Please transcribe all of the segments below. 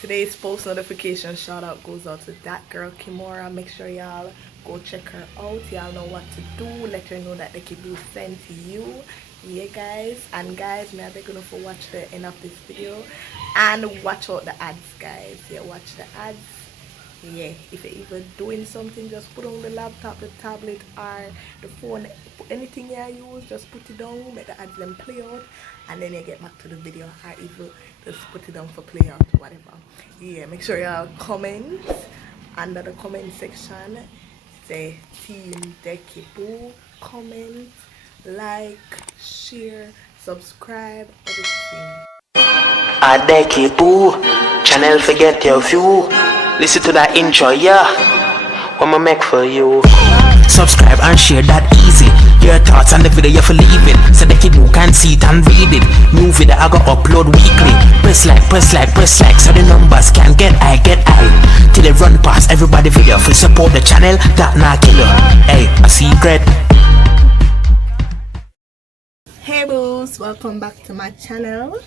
Today's post notification shout out goes out to that girl Kimora. Make sure y'all go check her out. Y'all know what to do. Let her know that Dekiboo sent to you. Yeah guys, and guys, may I beg you for watch the end of this video and watch out the ads guys. Yeah, watch the ads. Yeah, if you're even doing something, just put on the laptop, the tablet, or the phone, anything you use, just put it down, let the ads them play out, and then you get back to the video, or even just put it down for play out, whatever. Yeah, make sure y'all comment under the comment section, say Team Dekiboo, comment, like, share, subscribe, everything. A Dekiboo channel, forget your view. Listen to that intro, yeah. What I make for you. Subscribe and share that easy. Your thoughts on the video you for leaving, so Dekiboo can see it and read it. New video I go upload weekly. Press like, so the numbers can get high. Till they run past everybody video for support the channel. That not killer. Hey, a secret. Hey boos, welcome back to my channel.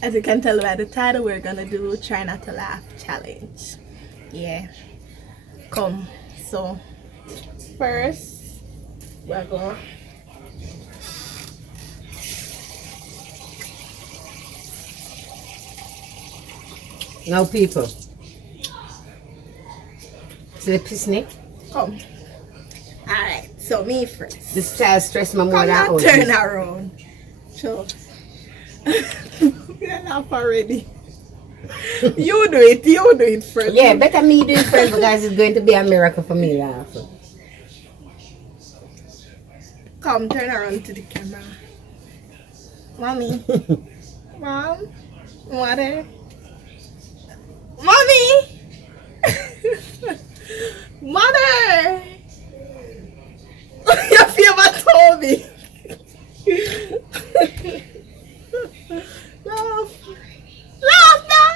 As you can tell by the title, we're gonna do try not to laugh challenge. Yeah, come. So first we're going now people see the picnic. come. All right, so me first. This child stress my more Come than not old. turn around. So we're laugh already. You do it first. Yeah, better me do it first because it's going to be a miracle for me laugh. Come, turn around to the camera. Mommy. Mom. Mother. Mommy. Mother. Your favorite Toby. Laugh. Laugh now.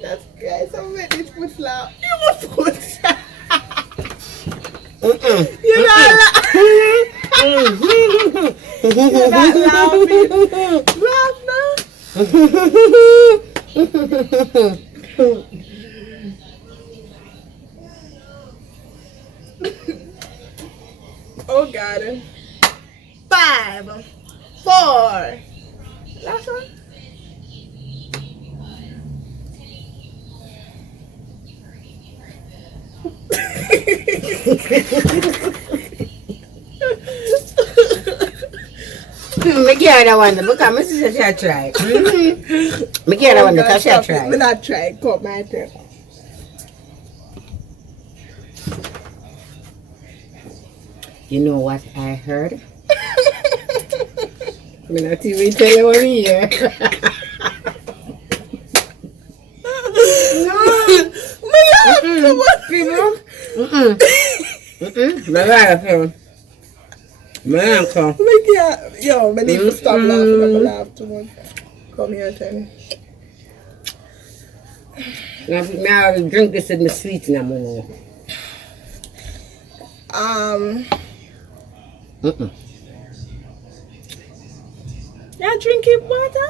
That's Christ. I'm ready to put laugh. You must put You're not laughing. You're not laughing. Laugh now. Oh God. 5, 4. Last one. Me get that one because my sister shall try. Me get that one because she'll try. Me not try. Come my turn. You know what I heard? Me not even tell you what me hear. Me laugh too much. People? Me laugh. Me laugh. Me can't. Yo, me need to stop laughing. I laugh too much. Come here, Tony. Me I drink this in the sweet in my mouth. You drinking water?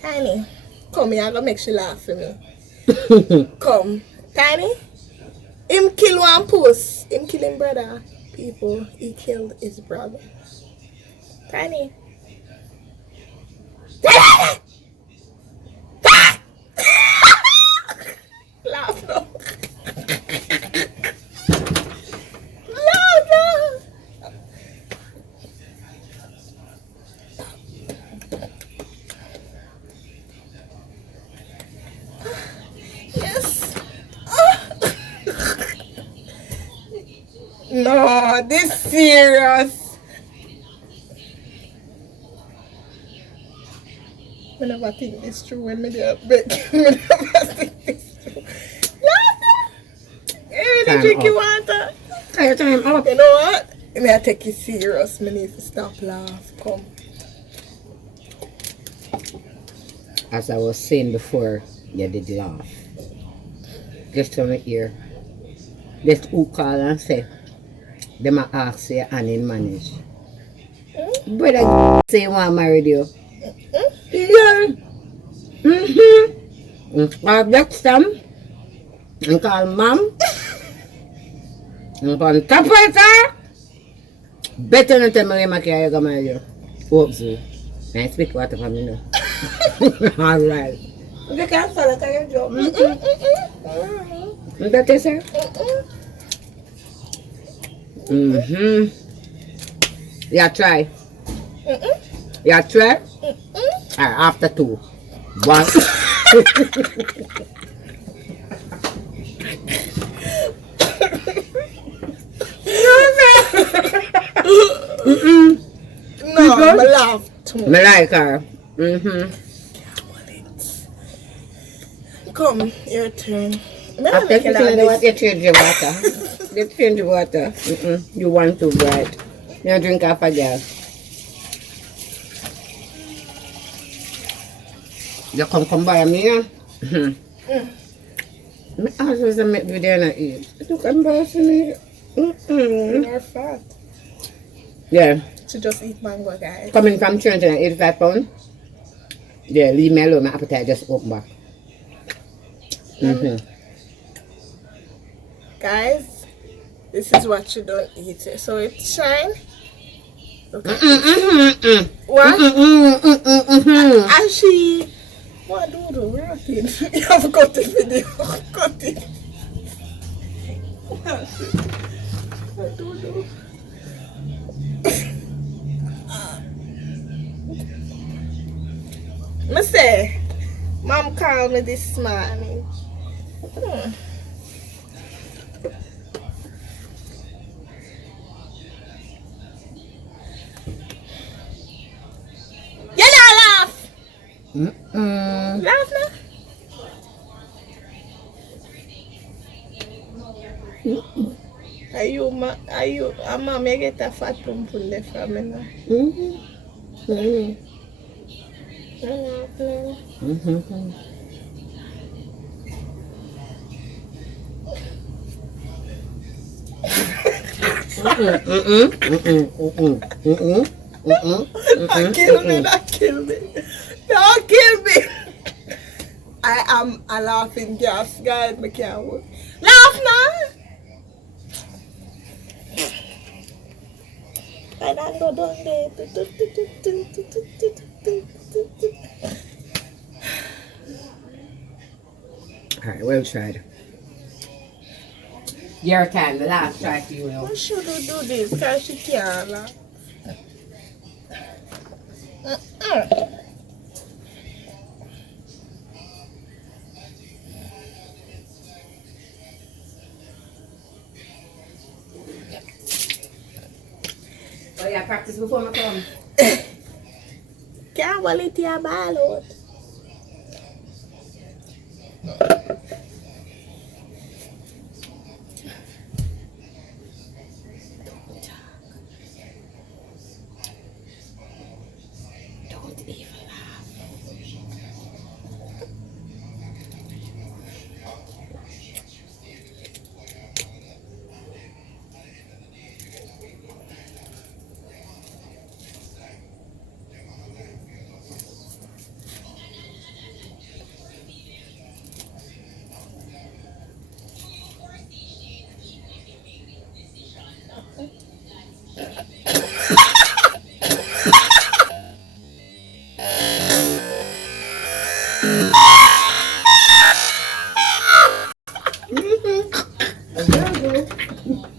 Tiny, come here. I'm gonna make you laugh for me. Come, Tiny. Him kill one puss. Him kill him brother. People, he killed his brother. Tiny. Laugh now. Laugh now. Yes. No, this serious. I never think this true when me there, but I never think this true. Hey, the drinking water. Time up. You know what? Me I take it serious. Me need to stop laugh. Come. As I was saying before, you did laugh. Just from my ear. Just who call and say, them a ask you and in manage. Brother say you want marry you. Yeah. Call Dexter and call mom. And on top of it, better not tell me I carry you marry you. Hope so. I speak water for me now. Alright. You can't tell like I joke. That is it? Yeah, try. Yeah, try. After 2. 1. No, I laugh too much. I like her. Come, your turn. After you know what, you change your water. You change your water. You want to, right? You drink half a glass. You come by me, yeah? I always make video and eat. Look embarrassing me. You're fat. Yeah. To just eat mango, guys. Coming from 385 pounds. Yeah, leave me alone. My appetite just open back. Guys, this is what you don't eat. So it shine. Look at what? And she. What do we're rocking. You have got the video. Cut it. What do? I say, Mom called me this morning. You don't laugh. Laugh now. Are you, Mom, you get a fat pum there from me now. Don't kill me, don't kill me. Don't kill me. I am a laughing gas, guys. I can't work. Laugh now. I don't go down there. Alright, well tried. Your time, the last try for you now. Why should we do this? Because she can't laugh. Oh yeah, practice before I come. Can't hold it your ball out. Don't even laugh.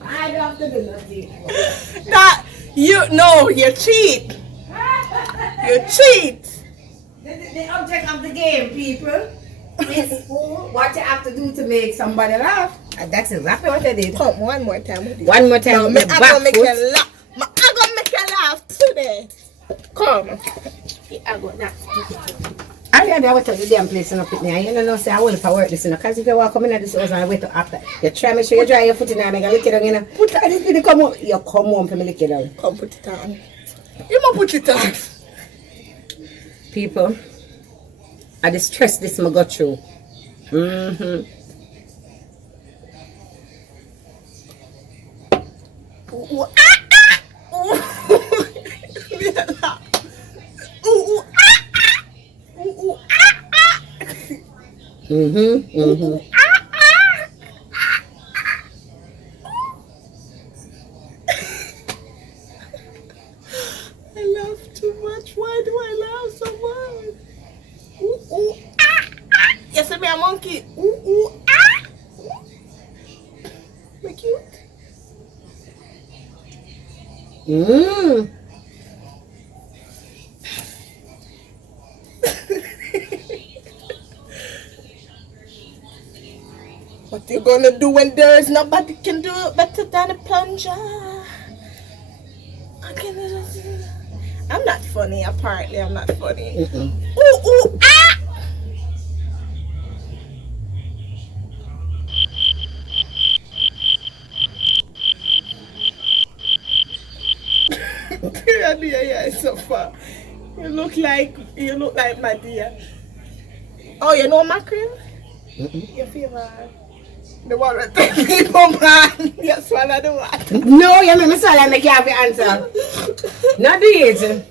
I don't have to do nothing. That you cheat. You cheat. The object of the game, people, is what you have to do to make somebody laugh. And that's exactly what I did. Come one more time with it. One more time. No, with the I'm back gonna make foot. you laugh. I'm gonna make you laugh today. Come. I'm gonna. I really have to the damn place and up with me. And you don't know, say I will for work this, because if you walk coming at this house and I wait till after, you try me sure you dry your foot in there, make a lick it down, you know. Put it, this video come home, you come home for me lick it down. Come put it on. You must put it on. People, I the stress this I got through. Ooh, ooh, ah, ah. Ooh. Ooh, ooh, ah, ah. Ooh, ooh, ah, ah. Mm-hmm. I laugh too much. Why do I laugh so much? Ooh, ooh, ah, ah. You see me a monkey? Ooh, ooh, ah. Me cute? Mm. What you gonna do when there is nobody can do it better than a plunger? I'm not funny. Apparently, I'm not funny. Mm-mm. Ooh, ooh, ah! Yeah, so far. You look like my dear. Oh, you know mackerel? Your favorite? The one that take people, man. You swallow the water. No, you make me sound like I can't answer. Not do it.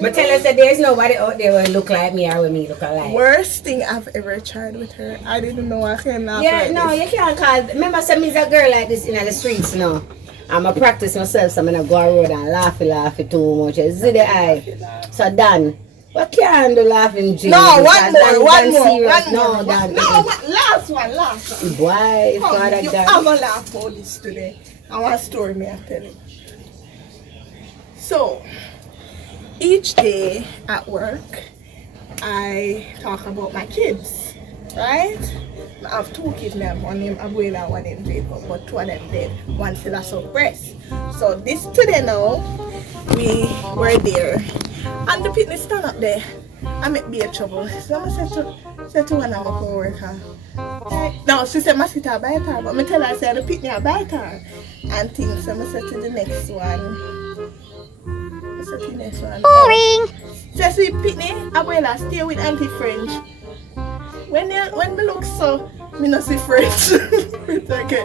But tell us that there's nobody out there will look like me or will me look alike. Worst thing I've ever tried with her. I didn't know I can laugh Yeah, like no, this. you can't call. Remember, some is a girl like this in the streets now. I'm a practice myself, so I'm gonna go on road and laugh too much. You see the eye. So Dan, what can't do laughing Jim? No, one more. No, Dan. Last one. Boy, it's Come, not like you that. have a laugh for this today. I want a story me I tell you. So, each day at work, I talk about my kids, right? I have 2 kids now, one named Abuela, one named Jacob, but 2 of them dead. One still has some breast. So this today now, we were there, and the picnic stand up there. I make be a trouble. So I said to one of my co-worker, no, she said, "My sister bite her," but I tell her, I said, "The picnic bite her," and things. So I said to the next one. Boring. So see, picnic, Abuela, stay with Auntie French. When we look so, me not see French. It's okay.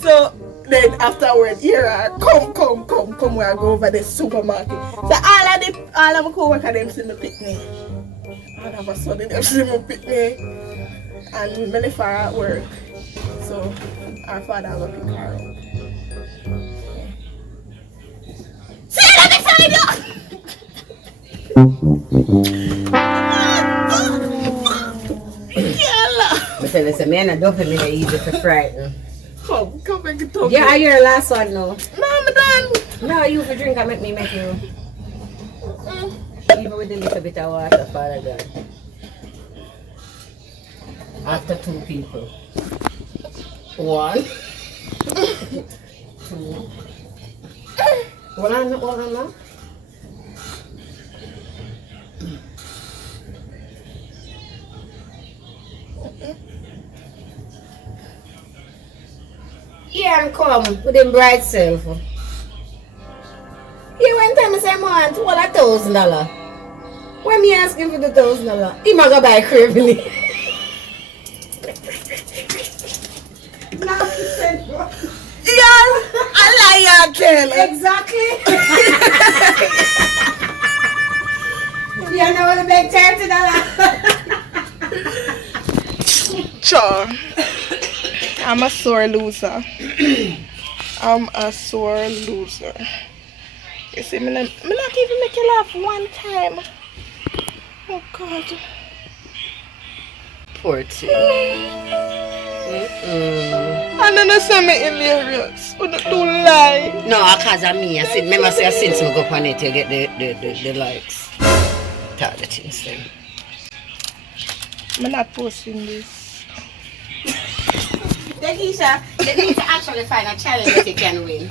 So then afterward, here, come, we are go over the supermarket. So all of my co-workers them see me picnic. All of a sudden them see me picnic, and me left her at work. So our father will pick her up. See, let me find you. But tell us, man, I don't feel me easy for frighten. Come back and talk. Yeah, you're the last one now. No, I'm done. No, you for drink, I make you. Even with a little bit of water, Father God. After 2 people. 1. 2. Hold on now. Yeah, and come with them bright self. Yeah, one time I say, man, $1,000. When me asking for the $1,000, he might go buy craving. Yeah, I lie again. Exactly. You know what a big $30. Sure. I'm a sore loser. I'm a sore loser. You see, me not even make you laugh one time. Oh God. Poor thing. And then I say me hilarious. But don't lie. No, because of me. I said, remember, say, since I go up on it, you get the likes. Talk the things then. I'm not posting this. Dekisha, you need to actually find a challenge that you can win.